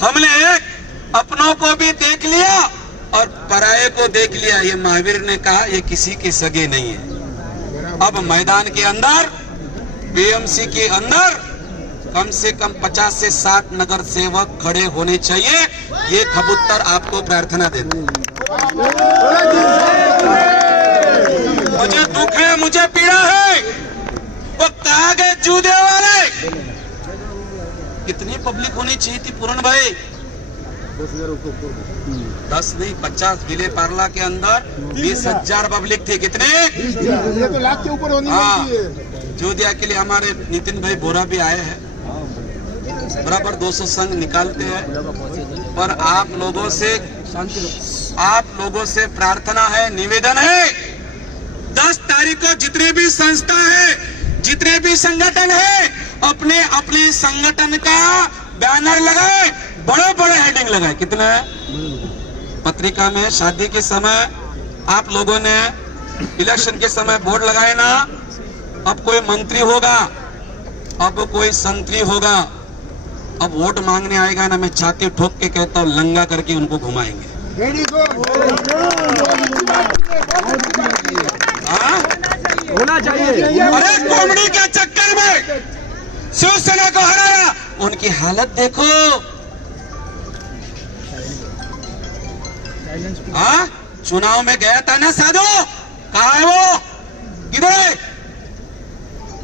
हमने अपनों को भी देख लिया और पराये को देख लिया। ये महावीर ने कहा ये किसी के सगे नहीं है। अब मैदान के अंदर बीएमसी के अंदर कम से कम 50 से 60 नगर सेवक खड़े होने चाहिए। ये कबूतर आपको प्रार्थना देते हैं। मुझे दुख है, मुझे पीड़ा है। वो कहा गए जूदे वाले। कितनी पब्लिक होनी चाहिए थी पूर्ण भाई? 10 नहीं 50। विले पार्ला के अंदर 20,000 पब्लिक थी। कितने? ये तो लाख के ऊपर होनी चाहिए। जोधिया के लिए हमारे नितिन भाई बोरा भी आए हैं। बराबर 200 संघ निकालते हैं। पर आप लोगों से प्रार्थना है, निवेदन है, 10 तारीख को जितने भी संस्था है, जितने भी संगठन है, अपने अपने संगठन का बैनर लगाए, बड़े बड़े हेडिंग लगाए। कितना है? पत्रिका में शादी के समय आप लोगों ने इलेक्शन के समय बोर्ड लगाए ना। अब कोई मंत्री होगा, अब कोई संतरी होगा, अब वोट मांगने आएगा ना, मैं छाती ठोक के कहता हूँ लंगा करके उनको घुमाएंगे। होना चाहिए। अरे कॉमेडी के चक्कर में शिवसेना को हराया, उनकी हालत देखो। हाँ, चुनाव में गया था ना साधु, कहाँ है वो? किधर है?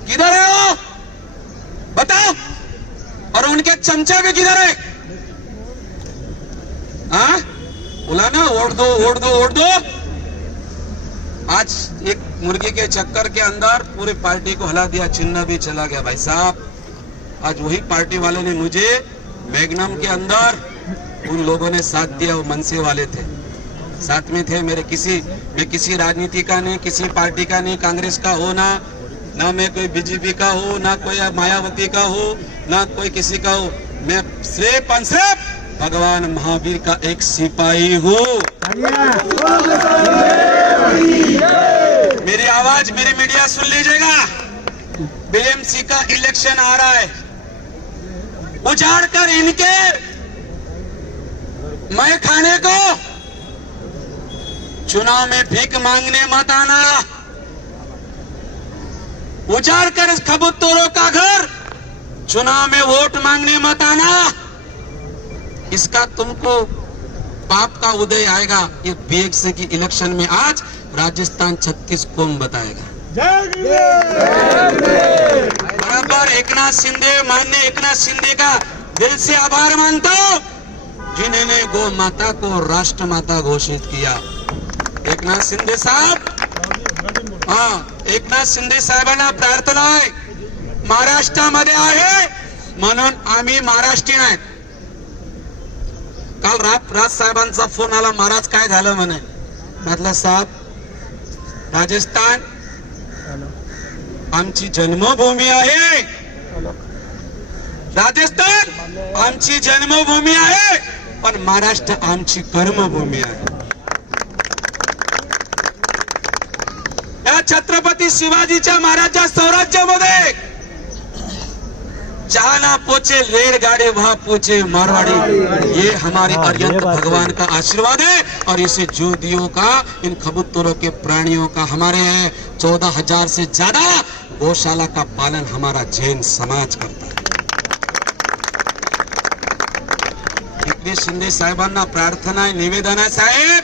किधर है वो? बताओ। और उनके चमचे भी किधर है? हाँ, बोला ना वोट दो वोट दो वोट दो। आज एक मुर्गी के चक्कर के अंदर पूरी पार्टी को हिला दिया, चिन्ह भी चला गया। भाई साहब, आज वही पार्टी वाले ने मुझे मैग्नम के अंदर उन लोगों ने साथ दिया, वो मनसे वाले थे, साथ में थे मेरे। मैं किसी राजनीति का नहीं, किसी पार्टी का नहीं, कांग्रेस का हो ना मैं कोई बीजेपी का हो, ना कोई मायावती का हो, ना कोई किसी का हो। मैं सिर्फ और सिर्फ भगवान महावीर का एक सिपाही हूँ। मेरी आवाज, मेरी मीडिया सुन लीजिएगा। बीएमसी का इलेक्शन आ रहा है, उजाड़ कर इनके मैं खाने को चुनाव में भीख मांगने मत आना। उजाड़ कर इस कबूतरों का घर चुनाव में वोट मांगने मत आना। इसका तुमको पाप का उदय आएगा। ये बीएमसी की इलेक्शन में आज राजस्थान 36 कौम बताएगा। बराबर एकनाथ शिंदे, माननीय एकनाथ शिंदे का दिल से आभार मानता हूं, जिन्होंने गौ माता को राष्ट्र माता घोषित किया। एकनाथ शिंदे साहब, हाँ, एकनाथ शिंदे साहेबांना प्रार्थना आहे, महाराष्ट्रामध्ये आहे म्हणून आम्ही महाराष्ट्रीयन आहेत. काल राज साहेबांचा फोन आला, महाराज काय झालं म्हणे. म्हटलं साहेब, राजस्थान आमची जन्मभूमी आहे, राजस्थान आमची जन्मभूमी आहे, पण महाराष्ट्र आमची कर्मभूमी आहे. या छत्रपती शिवाजीच्या महाराजा स्वराज्यामध्ये जहां ना पहुंचे रेलगाड़ी वहां पहुंचे मारवाड़ी. ये हमारे अर्यंत भगवान का आशीर्वाद है. और इसे जोधियों का, इन कबूतरों के प्राणियों का हमारे है. 14,000 से ज्यादा गौशाला का पालन हमारा जैन समाज करता है. इतने शिंदे साहेबांना प्रार्थना आहे, निवेदन आहे, साहेब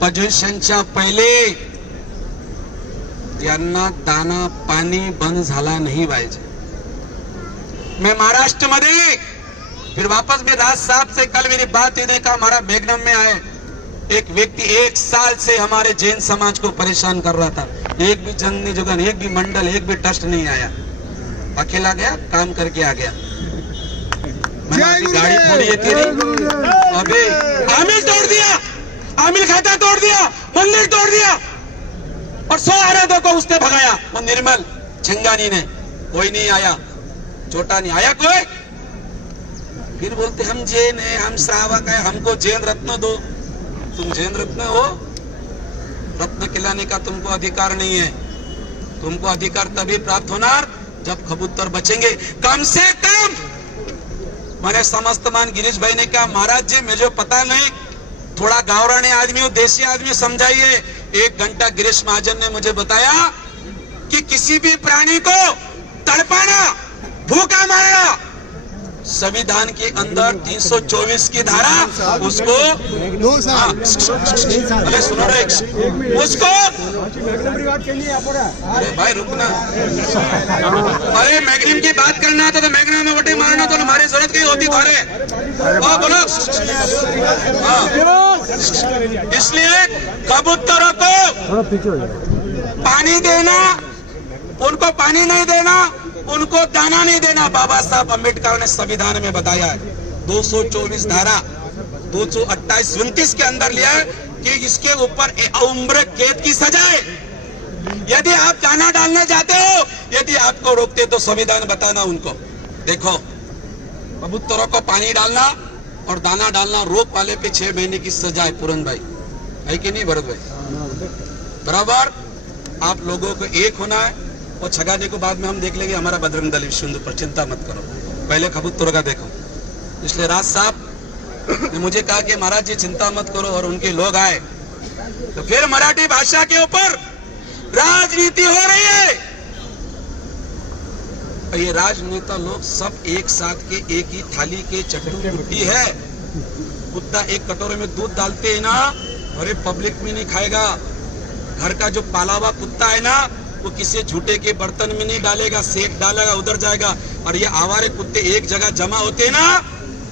प्रदूषणच्या पहिले यांना दाना पाणी बंद झाला नहीं पाहिजे. मैं महाराष्ट्र में फिर वापस में राज साहब से कल मेरी बात ये देखा, हमारा मैग्नम में आए एक व्यक्ति 1 साल से हमारे जैन समाज को परेशान कर रहा था. एक भी जन नहीं जुगन, एक भी मंडल, एक भी ट्रस्ट नहीं आया. अकेला गया, काम करके आ गया. मैंने गाड़ी थोड़ी है तेरी, अबे आमिल तोड़ दिया, आमिल खाता तोड़ दिया, मंदिर तोड़ दिया और 100 आराधकों को उसने भगाया. वो निर्मल छिंगानी ने, कोई नहीं आया, छोटा नहीं आया कोई. फिर बोलते हम जैन है, हम श्रावक है, हमको जैन रत्न दो. तुम जैन रत्न हो? रत्न खिलाने का तुमको अधिकार नहीं है. तुमको अधिकार तभी प्राप्त होना जब कबूतर बचेंगे. कम से कम मैंने समस्त मान गिरीश भाई ने कहा महाराज जी मुझे पता नहीं, थोड़ा गावरानी आदमी हो, देसी आदमी समझाइए। 1 घंटा गिरीश महाजन ने मुझे बताया कि किसी भी प्राणी को तड़पाना, भूखा मारना, संविधान के अंदर 324 की धारा उसको अरे सुनो रे, उसको अरे भाई रुकना, अरे मैग्निम की बात करना तो मैग्निम में बटे मारना तो हमारी जरूरत की होती थारे। बोलो इसलिए कबूतरों को पानी देना, उनको पानी नहीं देना, उनको दाना नहीं देना, बाबा साहब अम्बेडकर ने संविधान में बताया है। 224 धारा 228-29 के अंदर लिया है कि इसके ऊपर उम्र कैद की सजा है। यदि आप दाना डालने जाते हो, यदि आपको रोकते तो संविधान बताना उनको। देखो कबूतरों को पानी डालना और दाना डालना, रोक वाले पे 6 महीने की सजा है। पूरन भाई है कि नहीं, भरत भाई बराबर। आप लोगों को एक होना है और छगाने को बाद में हम देख लेंगे हमारा बजरंग दल विश्व हिंदू पर, चिंता मत करो, पहले कबूतरों का देखो। इसलिए राज साहब ने मुझे कहा कि महाराज जी चिंता मत करो, और उनके लोग आए तो फिर मराठी भाषा के ऊपर राजनीति हो रही है। और ये राजनेता लोग सब एक साथ के एक ही थाली के चट्टू कुट्टी है। कुत्ता एक कटोरे में दूध डालते है ना, अरे पब्लिक में नहीं खाएगा। घर का जो पाला हुआ कुत्ता है ना, वो किसी झूठे के बर्तन में नहीं डालेगा, सेक डालेगा उधर जाएगा। और ये आवारे कुत्ते एक जगह जमा होते ना,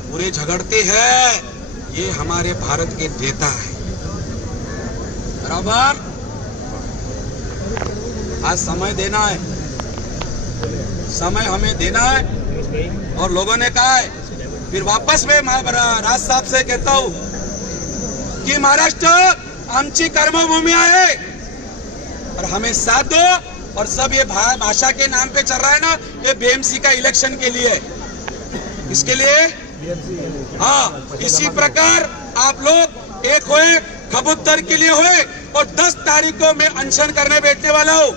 पूरे झगड़ते हैं। ये हमारे भारत के नेता है, बराबर। आज समय देना है, समय हमें देना है। और लोगों ने कहा है, फिर वापस में राज साहब से कहता हूं कि महाराष्ट्र आमची कर्मभूमि आहे और हमें साथ दो। और सब ये भाषा के नाम पे चल रहा है ना, ये बीएमसी का इलेक्शन के लिए, इसके लिए हाँ, इसी प्रकार आप लोग एक होए, कबूतर के लिए होए। और 10 तारीख को मैं अनशन करने बैठने वाला हूँ,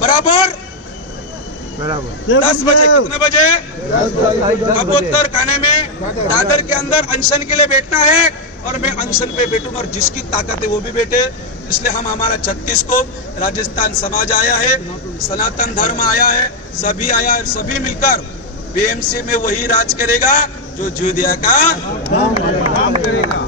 बराबर 10 बजे। कितने बजे? कबूतर खाने में दादर के अंदर अनशन के लिए बैठना है। और मैं अनशन पे बैठूंगा, और जिसकी ताकत है वो भी बैठे। इसलिए हम, हमारा 36 को राजस्थान समाज आया है, सनातन धर्म आया है, सभी आया है, सभी मिलकर बीएमसी में वही राज करेगा जो जूदिया का काम करेगा।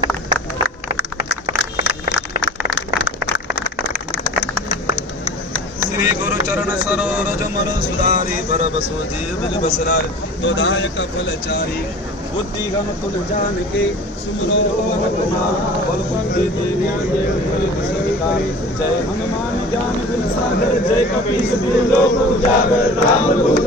श्री गुरु चरण सरोज मर सुधारी भर बसो जीव बसरार तो दायक फलचारी बुद्धि गम तुल जान के सुमरो पवन कुमार बल पंडित जय हनुमान ज्ञान गुण सागर जय कपीस लोक उजागर राम दूत